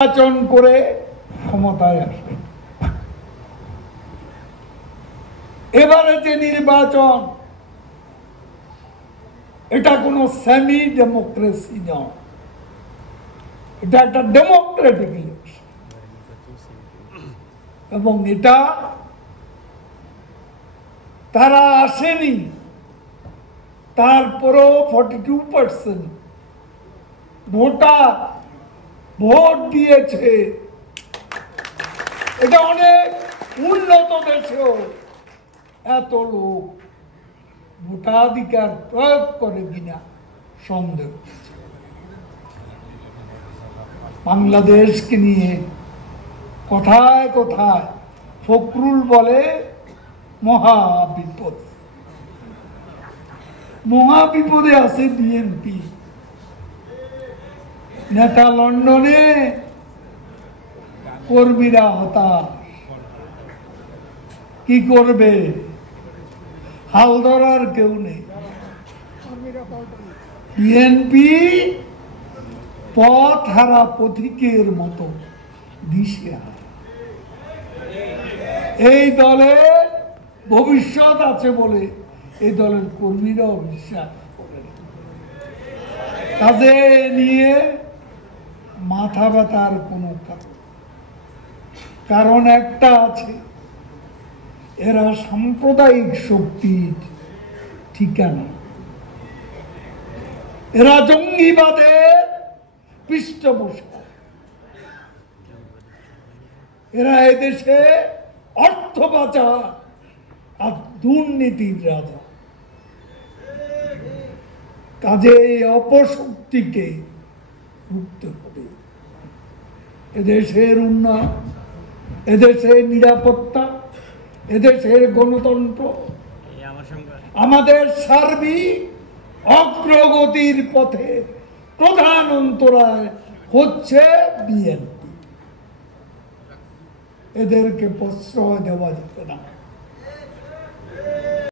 নির্বাচন করে ক্ষমতায় আসবে। এবারে যে নির্বাচন, এটা কোনো সেমি ডেমোক্রেসি নয়, এটা একটা ডেমোক্রেটিক ইলেকশন। এবং এটা তারা আসেনি, তারপরেও 42% ভোটার ভোট দিয়েছে। এটা অনেক উন্নত দেশেও এত লোক ভোটাধিকার প্রয়োগ করে কিনা সন্দেহ। বাংলাদেশকে নিয়ে কোথায় কোথায় ফখরুল বলে মহাবিপদ। মহাবিপদে আছে বিএনপি নেতা, লন্ডনে কর্মীরা হতাশ, কি করবে, হাল ধরার কেউ নেই। বিএনপি পথ হারা পথিকের মতো দিশেহারা। এই দলের ভবিষ্যৎ আছে বলে এই দলের কর্মীরাও বিশ্বাস করে। কাজে নিয়ে মাথা ব্যথার কোনো কারণ একটা আছে, এরা সাম্প্রদায়িক শক্তির ঠিকানা, এরা জঙ্গিবাদের পৃষ্ঠপোষক, এরা এদেশে অর্থ পাচার আর দুর্নীতির রাজা। কাজে এই অপশক্তিকে রুখতে হবে। এদেশের উন্নয়ন, এদেশের নিরাপত্তা, এদেশের গণতন্ত্র, আমাদের সার্বিক অগ্রগতির পথে প্রধান অন্তরায় হচ্ছে বিএনপি। এদেরকে প্রশ্রয় দেওয়া যাবে না।